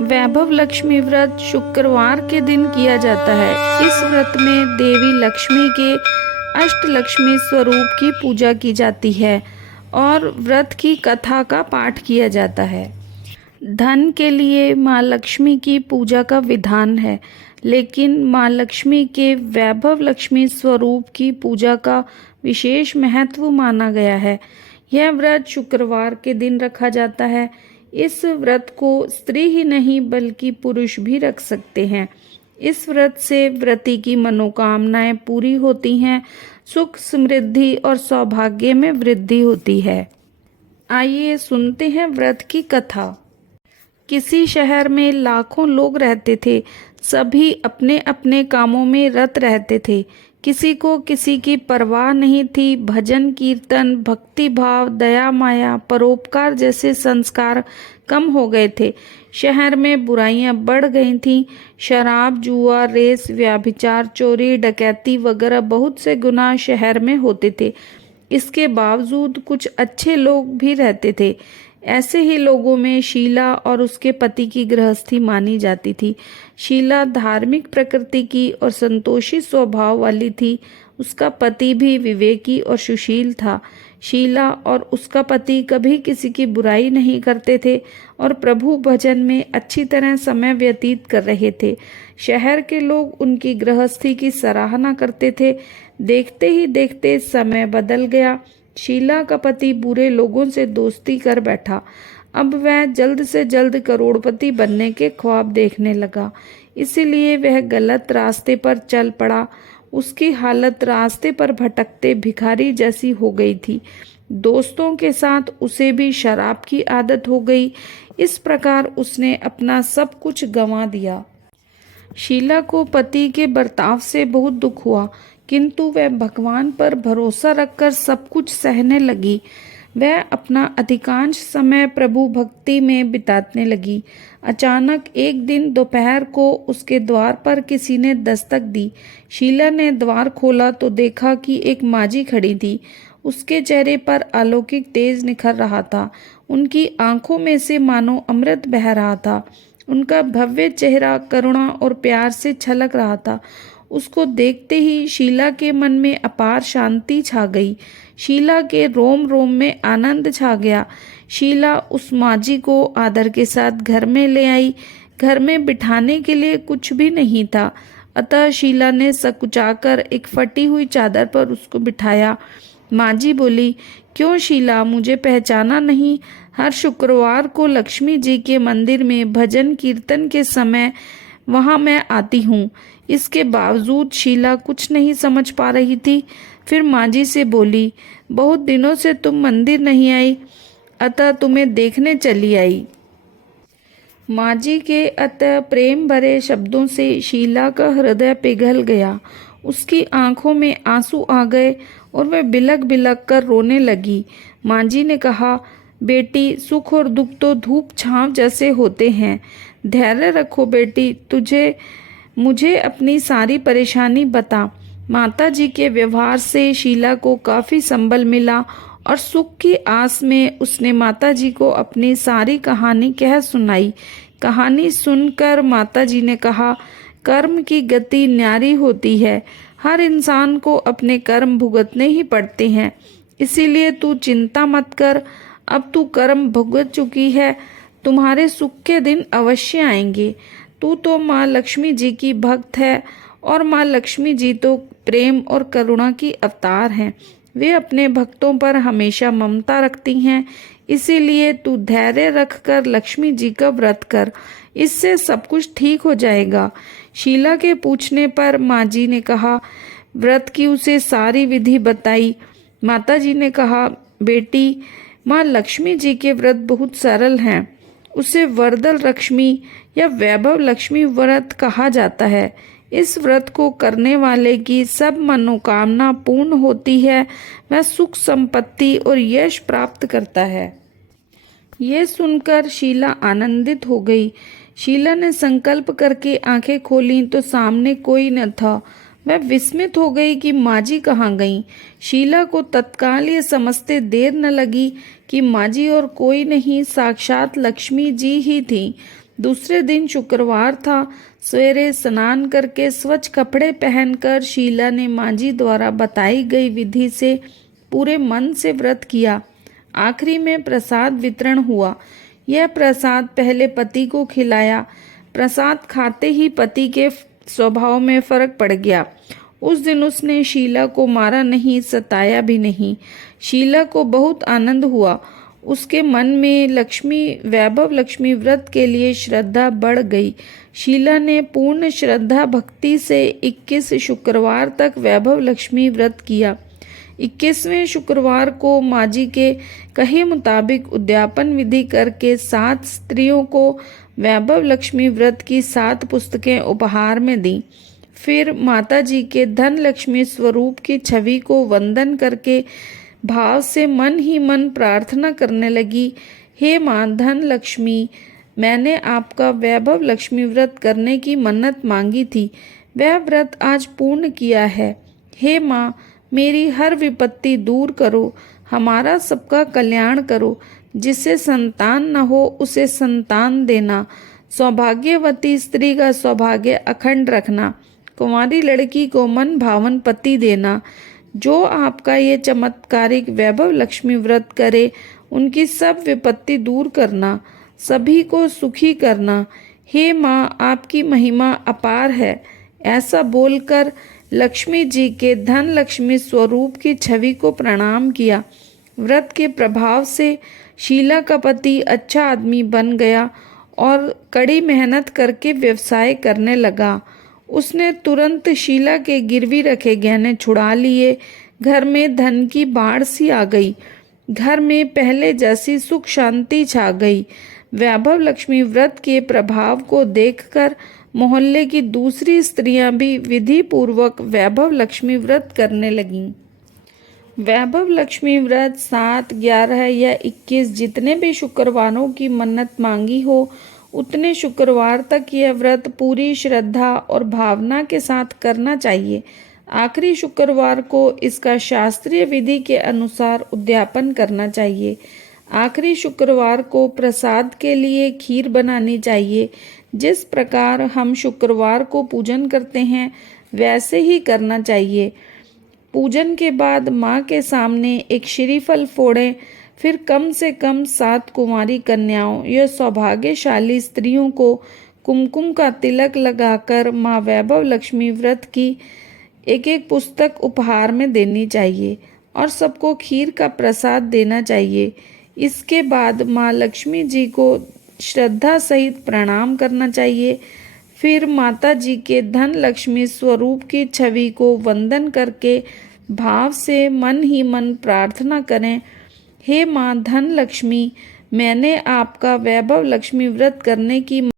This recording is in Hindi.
वैभव लक्ष्मी व्रत शुक्रवार के दिन किया जाता है। इस व्रत में देवी लक्ष्मी के अष्टलक्ष्मी स्वरूप की पूजा की जाती है और व्रत की कथा का पाठ किया जाता है। धन के लिए माँ लक्ष्मी की पूजा का विधान है, लेकिन माँ लक्ष्मी के वैभव लक्ष्मी स्वरूप की पूजा का विशेष महत्व माना गया है। यह व्रत शुक्रवार के दिन रखा जाता है। इस व्रत को स्त्री ही नहीं बल्कि पुरुष भी रख सकते हैं। इस व्रत से व्रती की मनोकामनाएं पूरी होती हैं, सुख समृद्धि और सौभाग्य में वृद्धि होती है। आइए सुनते हैं व्रत की कथा। किसी शहर में लाखों लोग रहते थे। सभी अपने अपने कामों में रत रहते थे। किसी को किसी की परवाह नहीं थी। भजन कीर्तन, भक्ति भाव, दया माया, परोपकार जैसे संस्कार कम हो गए थे। शहर में बुराइयां बढ़ गई थीं। शराब, जुआ, रेस, व्याभिचार, चोरी, डकैती वगैरह बहुत से गुनाह शहर में होते थे। इसके बावजूद कुछ अच्छे लोग भी रहते थे। ऐसे ही लोगों में शीला और उसके पति की गृहस्थी मानी जाती थी। शीला धार्मिक प्रकृति की और संतोषी स्वभाव वाली थी। उसका पति भी विवेकी और सुशील था। शीला और उसका पति कभी किसी की बुराई नहीं करते थे और प्रभु भजन में अच्छी तरह समय व्यतीत कर रहे थे। शहर के लोग उनकी गृहस्थी की सराहना करते थे। देखते ही देखते समय बदल गया। शीला का पति बुरे लोगों से दोस्ती कर बैठा। अब वह जल्द से जल्द करोड़पति बनने के ख्वाब देखने लगा, इसीलिए वह गलत रास्ते पर चल पड़ा। उसकी हालत रास्ते पर भटकते भिखारी जैसी हो गई थी। दोस्तों के साथ उसे भी शराब की आदत हो गई। इस प्रकार उसने अपना सब कुछ गंवा दिया। शीला को पति के बर्ताव से बहुत दुख हुआ, किंतु वह भगवान पर भरोसा रखकर सब कुछ सहने लगी। वह अपना अधिकांश समय प्रभु भक्ति में बिताने लगी। अचानक एक दिन दोपहर को उसके द्वार पर किसी ने दस्तक दी। शीला ने द्वार खोला तो देखा कि एक माजी खड़ी थी। उसके चेहरे पर अलौकिक तेज निखर रहा था। उनकी आंखों में से मानो अमृत बह रहा था। उनका भव्य चेहरा करुणा और प्यार से छलक रहा था। उसको देखते ही शीला के मन में अपार शांति छा गई। शीला के रोम रोम में आनंद छा गया। शीला उस माजी को आदर के साथ घर में ले आई। घर में बिठाने के लिए कुछ भी नहीं था, अतः शीला ने सकुचाकर एक फटी हुई चादर पर उसको बिठाया। माजी बोली, क्यों शीला, मुझे पहचाना नहीं? हर शुक्रवार को लक्ष्मी जी के मंदिर में भजन कीर्तन के समय वहां मैं आती हूँ। इसके बावजूद शीला कुछ नहीं समझ पा रही थी। फिर माजी से बोली, बहुत दिनों से तुम मंदिर नहीं आई, अतः तुम्हें देखने चली आई। माजी के अतः प्रेम भरे शब्दों से शीला का हृदय पिघल गया। उसकी आंखों में आंसू आ गए और वह बिलक बिलक कर रोने लगी। माजी ने कहा, बेटी, सुख और दुख तो धूप छांव जैसे होते हैं। धैर्य रखो बेटी, मुझे अपनी सारी परेशानी बता। माता जी के व्यवहार से शीला को काफी संबल मिला और सुख की आस में उसने माता जी को अपनी सारी कहानी कह सुनाई। कहानी सुनकर माता जी ने कहा, कर्म की गति न्यारी होती है। हर इंसान को अपने कर्म भुगतने ही पड़ते हैं, इसीलिए तू चिंता मत कर। अब तू कर्म भुगत चुकी है, तुम्हारे सुख के दिन अवश्य आएंगे। तू तो माँ लक्ष्मी जी की भक्त है और माँ लक्ष्मी जी तो प्रेम और करुणा की अवतार हैं। वे अपने भक्तों पर हमेशा ममता रखती हैं, इसीलिए तू धैर्य रखकर लक्ष्मी जी का व्रत कर, इससे सब कुछ ठीक हो जाएगा। शीला के पूछने पर माँ जी ने कहा, व्रत की उसे सारी विधि बताई। माता जी ने कहा, बेटी, माँ लक्ष्मी जी के व्रत बहुत सरल हैं। उसे वरदल लक्ष्मी या वैभव लक्ष्मी व्रत कहा जाता है। इस व्रत को करने वाले की सब मनोकामना पूर्ण होती है। वह सुख संपत्ति और यश प्राप्त करता है। यह सुनकर शीला आनंदित हो गई। शीला ने संकल्प करके आंखें खोलीं तो सामने कोई न था। वह विस्मित हो गई कि माजी कहाँ गईं। शीला को तत्काल ये समझते देर न लगी कि माजी और कोई नहीं, साक्षात लक्ष्मी जी ही थी। दूसरे दिन शुक्रवार था। सवेरे स्नान करके स्वच्छ कपड़े पहनकर शीला ने माँ जी द्वारा बताई गई विधि से पूरे मन से व्रत किया। आखिरी में प्रसाद वितरण हुआ। यह प्रसाद पहले पति को खिलाया। प्रसाद खाते ही पति के स्वभाव में फर्क पड़ गया। उस दिन उसने शीला को मारा नहीं, सताया भी नहीं। शीला को बहुत आनंद हुआ। उसके मन में वैभव लक्ष्मी व्रत के लिए श्रद्धा बढ़ गई। शीला ने पूर्ण श्रद्धा भक्ति से 21 शुक्रवार तक वैभव लक्ष्मी व्रत किया। 21वें शुक्रवार को माँ जी के कहे मुताबिक उद्यापन विधि करके 7 स्त्रियों को वैभव लक्ष्मी व्रत की 7 पुस्तकें उपहार में दी। फिर माता जी के धन लक्ष्मी स्वरूप की छवि को वंदन करके भाव से मन ही मन प्रार्थना करने लगी, हे माँ धन लक्ष्मी, मैंने आपका वैभव लक्ष्मी व्रत करने की मन्नत मांगी थी, वह व्रत आज पूर्ण किया है। हे माँ, मेरी हर विपत्ति दूर करो, हमारा सबका कल्याण करो। जिसे संतान न हो उसे संतान देना, सौभाग्यवती स्त्री का सौभाग्य अखंड रखना, कुंवारी लड़की को मन भावन पति देना। जो आपका ये चमत्कारिक वैभव लक्ष्मी व्रत करे उनकी सब विपत्ति दूर करना, सभी को सुखी करना। हे माँ, आपकी महिमा अपार है। ऐसा बोलकर लक्ष्मी जी के धन लक्ष्मी स्वरूप की छवि को प्रणाम किया। व्रत के प्रभाव से शीला का पति अच्छा आदमी बन गया और कड़ी मेहनत करके व्यवसाय करने लगा। उसने तुरंत शीला के गिरवी रखे गहने छुड़ा लिए। घर में धन की बाढ़ सी आ गई। घर में पहले जैसी सुख शांति छा गई। वैभव लक्ष्मी व्रत के प्रभाव को देखकर मोहल्ले की दूसरी स्त्रियां भी विधि पूर्वक वैभव लक्ष्मी व्रत करने लगीं। वैभव लक्ष्मी व्रत 7, 11 या 21 जितने भी शुक्रवारों की मन्नत मांगी हो उतने शुक्रवार तक यह व्रत पूरी श्रद्धा और भावना के साथ करना चाहिए। आखिरी शुक्रवार को इसका शास्त्रीय विधि के अनुसार उद्यापन करना चाहिए। आखिरी शुक्रवार को प्रसाद के लिए खीर बनानी चाहिए। जिस प्रकार हम शुक्रवार को पूजन करते हैं वैसे ही करना चाहिए। पूजन के बाद माँ के सामने एक श्रीफल फोड़ें। फिर कम से कम 7 कुंवारी कन्याओं या सौभाग्यशाली स्त्रियों को कुमकुम का तिलक लगाकर माँ वैभव लक्ष्मी व्रत की एक पुस्तक उपहार में देनी चाहिए और सबको खीर का प्रसाद देना चाहिए। इसके बाद माँ लक्ष्मी जी को श्रद्धा सहित प्रणाम करना चाहिए। फिर माता जी के धन लक्ष्मी स्वरूप की छवि को वंदन करके भाव से मन ही मन प्रार्थना करें, हे माँ धन लक्ष्मी, मैंने आपका वैभव लक्ष्मी व्रत करने की